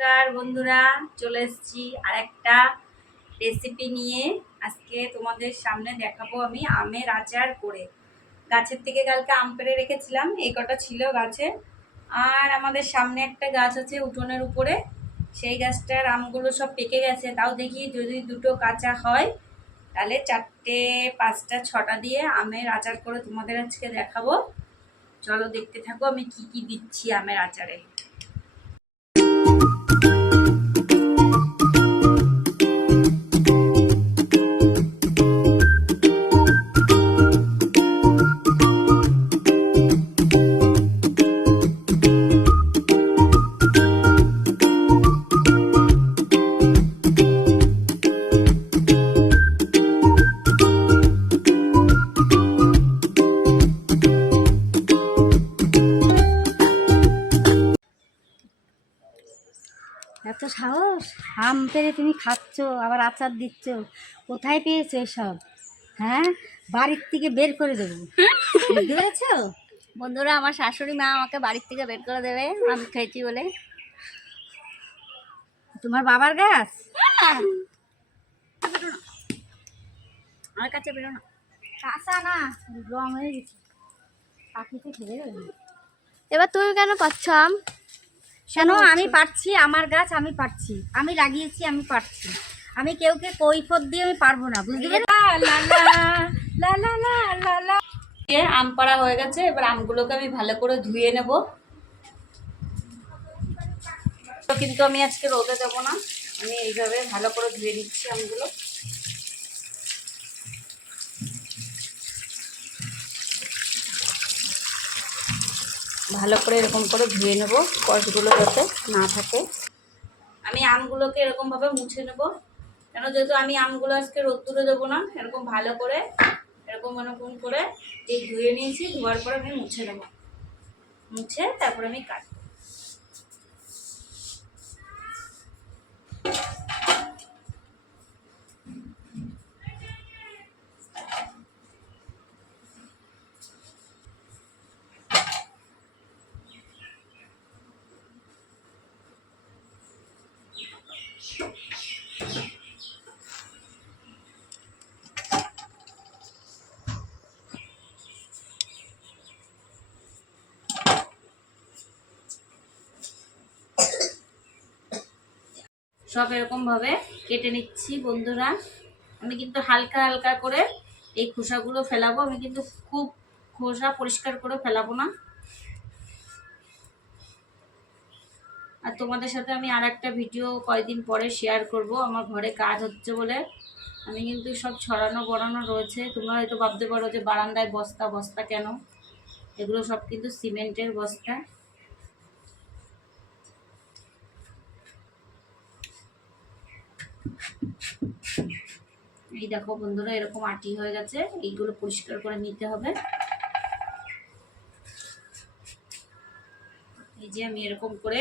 নমস্কার বন্ধুরা, চলে এসেছি আরেকটা রেসিপি নিয়ে। আজকে তোমাদের সামনে দেখাবো আমি আমের আচার করে। গাছের থেকে কালকে আম পেড়ে রেখেছিলাম, এই কটা ছিল গাছে। আর আমাদের সামনে একটা গাছ আছে উঠোনের উপরে, সেই গাছটার আমগুলো সব পেকে গেছে। তাও দেখি যদি দুটো কাঁচা হয় তাহলে 4টে 5টা 6টা দিয়ে আমের আচার করে তোমাদের আজকে দেখাবো। চলো দেখতে থাকো আমি কি কি দিচ্ছি আমের আচারে। এত সাহস! আম পেড়ে তুমি খাচ্ছ, আবার আচার দিচ্ছ, কোথায় পেয়েছো এসব? হ্যাঁ, বাড়ির থেকে বের করে দেবো, বুঝতে পেরেছো? বন্ধুরা, আমার শাশুড়ি মা আমাকে বাড়ির থেকে বের করে দেবে আমি খেয়েছি বলে। তোমার বাবার গাছ? আমার কাছে বেরো না, কাঁচা না, রং হয়ে গেছে, পাখিতে খেয়ে দেবে। এবার তুমি কেন পাচ্ছ আম? কেন? আমি পারছি, আমার গাছ আমি পারছি, আমি লাগিয়েছি, আমি পারছি। আমি কেউকে কৈফত দিয়ে আমি পারবো না, বুঝতে পেরেছো? আম পাড়া হয়ে গেছে, এবার আমগুলোকে আমি ভালো করে ধুয়ে নেব। কিন্তু আমি আজকে রোদে দেবো না, আমি এইভাবে ভালো করে ধুয়ে নিচ্ছি আমগুলো। ভালো করে এরকম করে ধুয়ে নেব, কষগুলো যাতে না থাকে। আমি আমগুলোকে এরকমভাবে মুছে নেব, কেন যেহেতু আমি আমগুলো আজকে রোদ্দুরে দেবো না। এরকম ভালো করে এরকম করে এই ধুয়ে নিয়েছি, ধোয়ার পরে আমি মুছে নেব। মুছে তারপরে আমি কাটবো। সব এরকমভাবে কেটে নিচ্ছি বন্ধুরা। আমি কিন্তু হালকা হালকা করে এই খোসাগুলো ফেলাবো, আমি কিন্তু খুব খোসা পরিষ্কার করে ফেলাবো না। আর তোমাদের সাথে আমি আর একটা ভিডিও কয়েকদিন পরে শেয়ার করব। আমার ঘরে কাজ হচ্ছে বলে আমি কিন্তু সব ছড়ানো বড়ানো রয়েছে। তোমরা হয়তো ভাবতে পারো যে বারান্দায় বস্তা বস্তা কেন, এগুলো সব কিন্তু সিমেন্টের বস্তা। এই দেখো বন্ধুরা, এরকম আটি হয়ে গেছে, এইগুলো পরিষ্কার করে নিতে হবে। এই যে আমি এরকম করে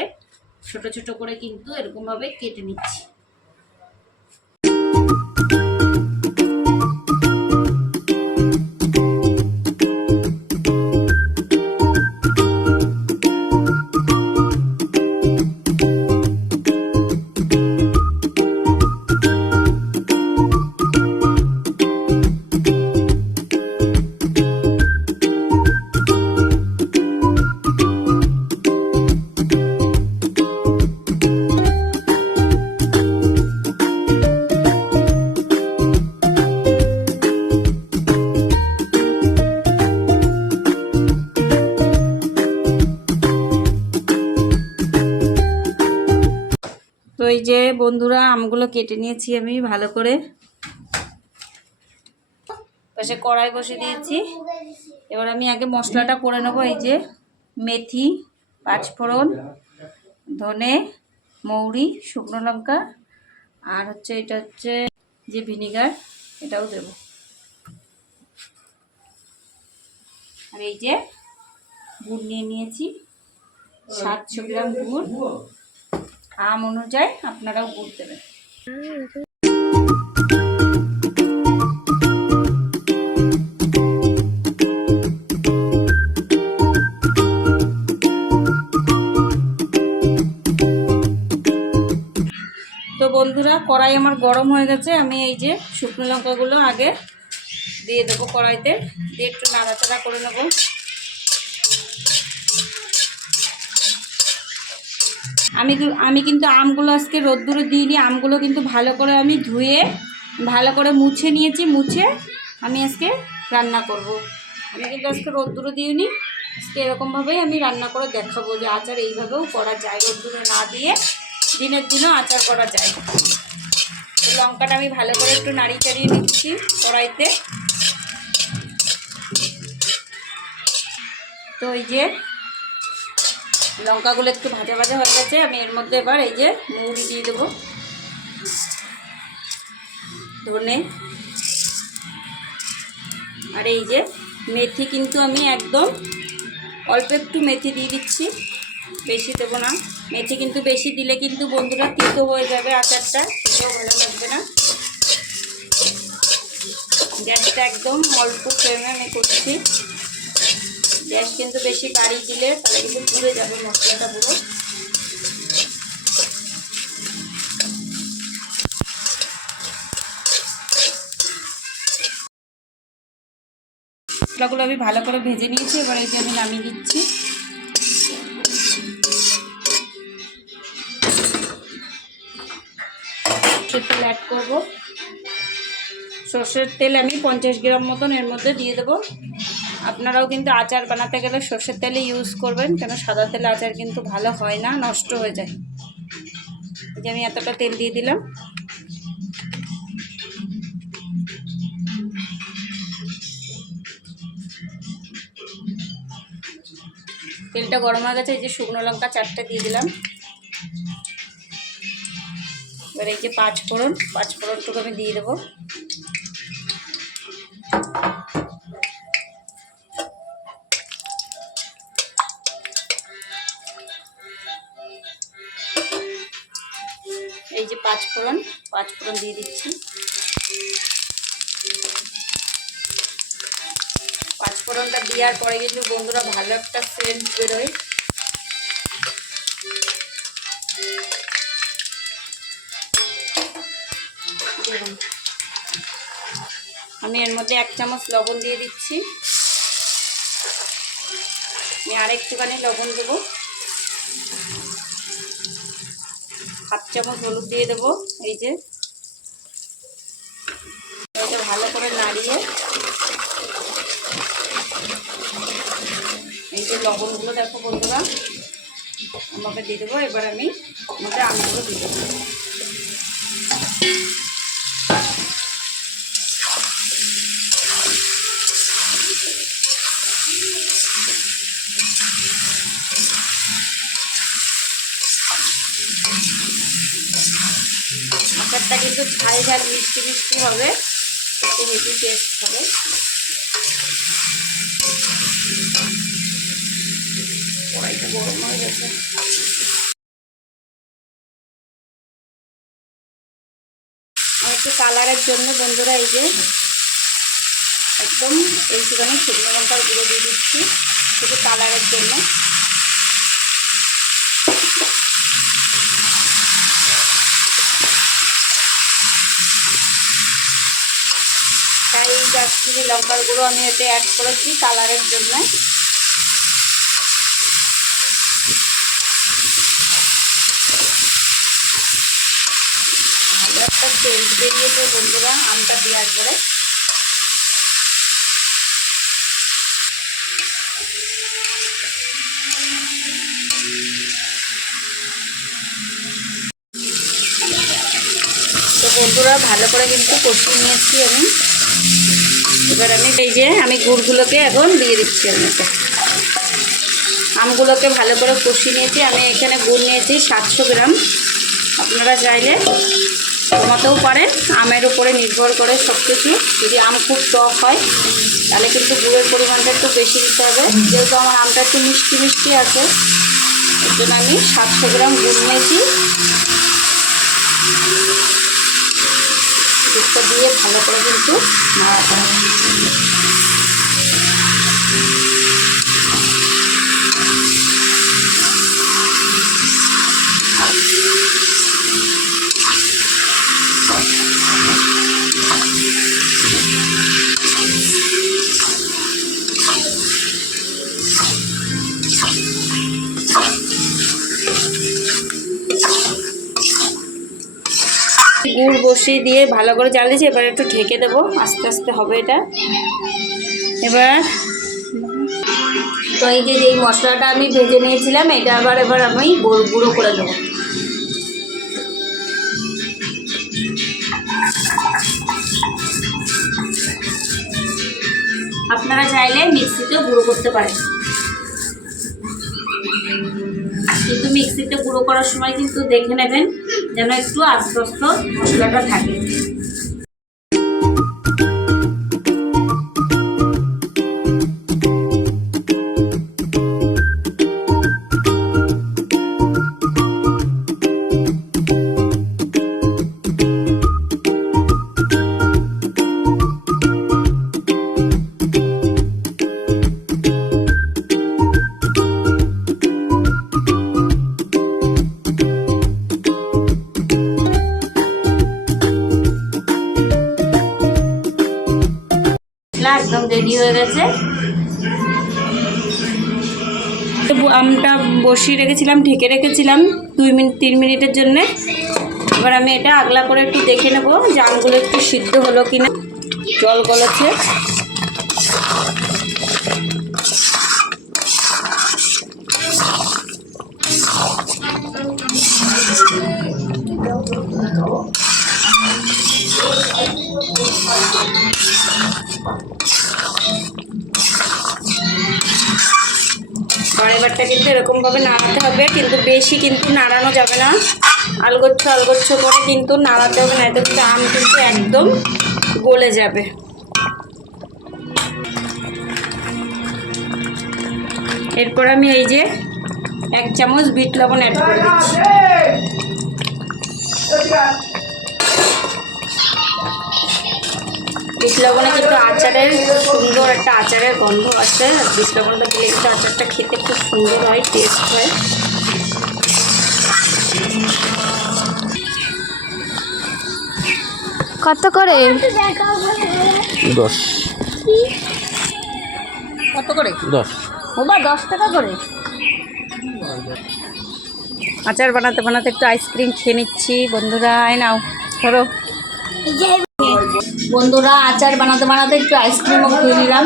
ছোট ছোট করে কিন্তু এরকম ভাবে কেটে নিচ্ছি। তো এই যে বন্ধুরা, আমগুলো কেটে নিয়েছি আমি ভালো করে। পাশে কড়াই বসে দিয়েছি। এবার আমি আগে মশলাটা করে নেবো। এই যে মেথি, পাঁচফোড়ন, ধনে, মৌরি, শুকনো লঙ্কা, আর হচ্ছে এটা হচ্ছে যে ভিনিগার, এটাও দেব। আর এই যে গুড় নিয়ে নিয়েছি, 700 গ্রাম গুড়। আম অনুযায়ী আপনারাও গুড় দেবেন। বন্ধুরা, কড়াই আমার গরম হয়ে গেছে। আমি এই যে শুকনো লঙ্কাগুলো আগে দিয়ে দেবো কড়াইতে, দিয়ে একটু নাড়াচাড়া করে নেবো। আমি কিন্তু আমগুলো আজকে রোদ্দুরে দিইনি, আমগুলো কিন্তু ভালো করে আমি ধুয়ে ভালো করে মুছে নিয়েছি। মুছে আমি আজকে রান্না করব। আমি কিন্তু আজকে রোদ্দুরে দিইনি, আজকে এরকমভাবেই আমি রান্না করে দেখাবো যে আচার এইভাবেও করা যায়, রোদ্দুরে না দিয়ে দিনের দিনও আচার করা যায়। তো লঙ্কাটা আমি ভালো করে একটু নাড়িয়ে চাড়িয়ে নিচ্ছি কড়াইতে। তো এই যে লঙ্কাগুলো একটু ভাজা ভাজা হয়ে গেছে, আমি এর মধ্যে এবার এই যে মৌরি দিয়ে দেবো, ধনে, আর এই যে মেথি কিন্তু আমি একদম অল্প একটু মেথি দিয়ে দিচ্ছি, বেশি দেবো না। মেথি কিন্তু বেশি দিলে কিন্তু বন্ধুরা তিতো হয়ে যাবে আচারটা, সেটাও ভালো লাগবে না। গ্যাসটা একদম অল্প ফ্লেমে আমি করছি। গ্যাস কিন্তু বেশি বাড়িয়ে দিলে তাহলে কিন্তু পুড়ে যাবে মশলাটা পুরো। মশলাগুলো আমি ভালো করে ভেজে নিয়েছি, এবার এই যে আমি নামিয়ে দিচ্ছি। সরষের তেল অ্যাড করবো। সরষের তেল আমি 50 গ্রাম মতন এর মধ্যে দিয়ে দেবো। আপনারাও কিন্তু আচার বানাতে গেলে সরষের তেলে ইউজ করবেন, কেন সাদা তেলে আচার কিন্তু ভালো হয় না, নষ্ট হয়ে যায়। এই যে আমি এতটা তেল দিয়ে দিলাম। তেলটা গরম হয়ে গেছে, এই যে শুকনো লঙ্কা 4টে দিয়ে দিলাম। এবার এই যে পাঁচফোড়নটুকু আমি দিয়ে দেবো। এই যে পাঁচফোড়ন দিয়ে দিচ্ছি। পাঁচফোড়নটা দেওয়ার পরে কিন্তু বন্ধুরা ভালো একটা সেন্ট বেরোয়। আমি এর মধ্যে 1 চামচ লবণ দিয়ে দিচ্ছি। আমি আরেকটুখানি লবণ দেবো। 1/2 চামচ হলুদ দিয়ে দেবো। এই যে এটা ভালো করে নাড়িয়ে এই যে লবণগুলো দেখো বন্ধুরা আমাকে দিয়ে দেবো। এবার আমি আমাদের আমগুলো দিয়ে দেবো। আচারটা কিন্তু ঝাল ঝাল মিষ্টি মিষ্টি হবে, একটু হেভি টেস্ট হবে। কড়াইটা গরম হয়ে গেছে। আর একটু কালারের জন্য বন্ধুরা এই যে একদম এইটুখানি শুকনো লঙ্কার গুঁড়ো দিয়ে দিচ্ছি, শুধু কালারের জন্য। তাই কাশ্মীরি লঙ্কার গুঁড়ো আমি এতে অ্যাড করেছি কালারের জন্য। ভালো একটা সেন্ট বেরিয়েছে বন্ধুরা আমটা দেওয়ার পরে। তো বন্ধুরা ভালো করে কিন্তু কষিয়ে নিয়েছি আমি। এবার আমি এই যে আমি গুড়গুলোকে এখন দিয়ে দিচ্ছি এর মধ্যে। আমগুলোকে ভালো করে কষিয়ে নিয়েছি। আমি এখানে গুড় নিয়েছি 700 গ্রাম। আপনারা চাইলে কমাতেও পারেন, আমের উপরে নির্ভর করে সব কিছু। যদি আম খুব টক হয় তাহলে কিন্তু গুড়ের পরিমাণটা একটু বেশি দিতে হবে। যেহেতু আমার আমটা একটু মিষ্টি মিষ্টি আছে এর জন্য আমি 700 গ্রাম গুড় নিয়েছি। দুধটা দিয়ে ভালো করে কিন্তু নাড়াতে হবে। গুড় বসিয়ে দিয়ে ভালো করে জাল দিয়েছি। এবার একটু ঢেকে দেবো, আস্তে আস্তে হবে এটা। এবার তো এই যে যেই মশলাটা আমি ভেজে নিয়েছিলাম এটা এবার আমি গুঁড়ো করে দেবো। আপনারা চাইলে মিক্সিতেও গুঁড়ো করতে পারেন, কিন্তু মিক্সিতে গুঁড়ো করার সময় কিন্তু দেখে নেবেন যেন একটু আস্তে আস্তে মশলাটা থাকে। একদম রেডি হয়ে গেছে। আমটা বসিয়ে রেখেছিলাম, ঢেকে রেখেছিলাম 2-3 মিনিটের জন্যে। এবার আমি এটা আগলা করে একটু দেখে নেবো যে আমগুলো একটু সিদ্ধ হলো কিনা। জল গলেছে। এবারটা কিন্তু এরকমভাবে নাড়াতে হবে, কিন্তু বেশি কিন্তু নাড়ানো যাবে না। আলগোচ্ছ করে কিন্তু নাড়াতে হবে, না এতে কিন্তু আম কিন্তু একদম গলে যাবে। এরপর আমি এই যে 1 চামচ বিট লবণ অ্যাড করে দিচ্ছি। বিট লবণে কিন্তু আচারের সুন্দর একটা আচারের গন্ধ আসে। বিট লবণটা দিলে কিন্তু আচারটা খেতে খুব সুন্দর হয়, টেস্ট হয়। কত করে? 10। কত করে? 10। বাবা 10 টাকা করে। আচার বানাতে বানাতে একটু আইসক্রিম খেয়ে নিচ্ছি বন্ধুরা। নাও ধরো বন্ধুরা, আচার বানাতে বানাতে একটু আইসক্রিমও খেয়ে নিলাম।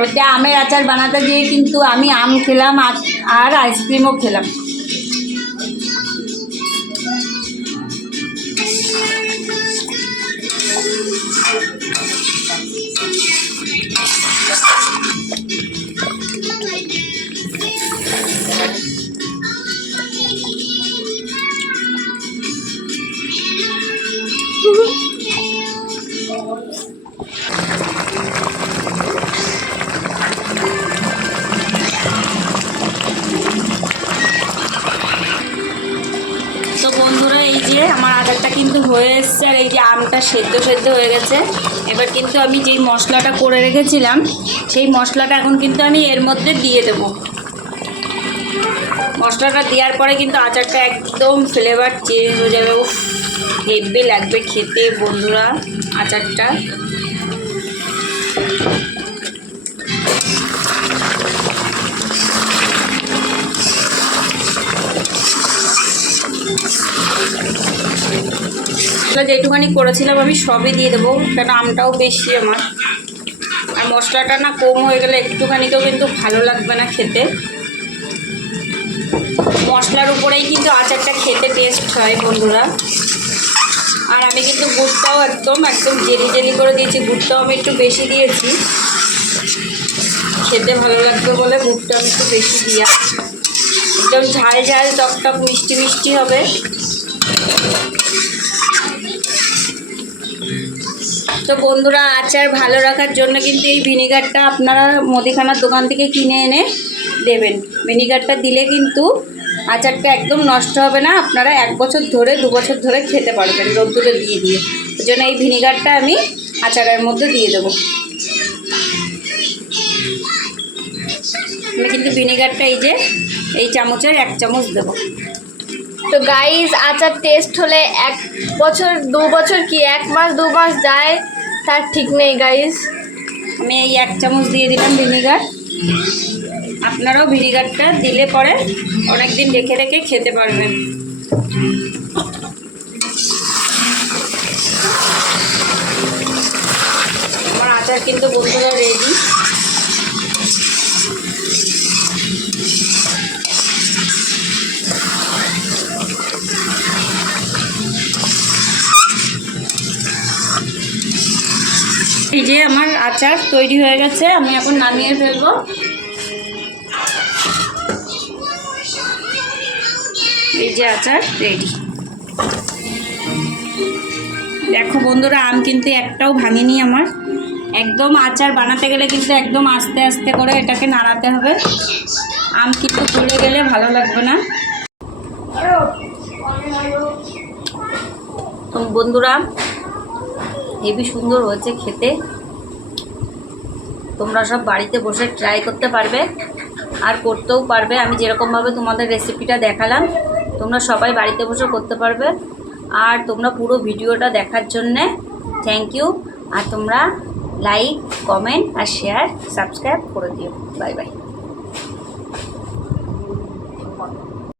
ওইটা আমের আচার বানাতে গিয়ে কিন্তু আমি আম খেলাম আর আইসক্রিমও খেলাম। তো বন্ধুরা, এই যে আমার আচারটা কিন্তু হয়ে এসছে, আর এই যে আমটা সেদ্ধ হয়ে গেছে। এবার কিন্তু আমি যেই মশলাটা করে রেখেছিলাম সেই মশলাটা এখন কিন্তু আমি এর মধ্যে দিয়ে দেব। মশলাটা দেওয়ার পরে কিন্তু আচারটা একদম ফ্লেভার চেঞ্জ হয়ে যাবে। হেভি লাগবে খেতে বন্ধুরা আচারটা। যেটুখানি করেছিলাম আমি সবই দিয়ে দেবো, কেন আমটাও বেশি আমার। আর মশলাটা না কম হয়ে গেলে একটুখানিতেও কিন্তু ভালো লাগবে না খেতে। মশলার উপরেই কিন্তু আচারটা খেতে টেস্ট হয় বন্ধুরা। আর আমি কিন্তু গুড়টাও একদম জেলি করে দিয়েছি। গুড়টাও আমি একটু বেশি দিয়েছি, খেতে ভালো লাগবে বলে গুড়টা আমি একটু বেশি দিয়া। একদম ঝাল টক মিষ্টি হবে। তো বন্ধুরা, আচার ভালো রাখার জন্য কিন্তু এই ভিনিগারটা আপনারা মুদিখানার দোকান থেকে কিনে এনে দেবেন। ভিনিগারটা দিলে কিন্তু আচারটা একদম নষ্ট হবে না। আপনারা 1 বছর ধরে 2 বছর ধরে খেতে পারবেন রোদ্দুরে দিয়ে। ওই জন্য এই ভিনিগারটা আমি আচারের মধ্যে দিয়ে দেবো। আমি কিন্তু ভিনিগারটা এই চামচের 1 চামচ দেবো। তো গাইস, আচার টেস্ট হলে 1 বছর 2 বছর কি 1 মাস 2 মাস যায় তার ঠিক নেই গাইস। আমি এই 1 চামচ দিয়ে দিলাম ভিনিগার। আপনারাও ভিনিগারটা দিলে পরে অনেক দিন রেখে খেতে পারবেন। আমার আচার কিন্তু বন্ধুরা রেডি। এই যে আমার আচার তৈরি হয়ে গেছে, আমি এখন নামিয়ে ফেলবো। এই যে আচার রেডি। দেখো বন্ধুরা, আম কিন্তু একটাও ভাঙেনি আমার। একদম আচার বানাতে গেলে কিন্তু একদম আস্তে আস্তে করে এটাকে নাড়াতে হবে, আম কিন্তু গলে গেলে ভালো লাগবে না। তো বন্ধুরা, হেবি সুন্দর হয়েছে খেতে। তোমরা সব বাড়িতে বসে ট্রাই করতে পারবে আর করতেও পারবে। আমি যেরকমভাবে তোমাদের রেসিপিটা দেখালাম তোমরা সবাই বাড়িতে বসে করতে পারবে। আর তোমরা পুরো ভিডিওটা দেখার জন্যে থ্যাংক ইউ। আর তোমরা লাইক, কমেন্ট আর শেয়ার, সাবস্ক্রাইব করে দিও। Bye by.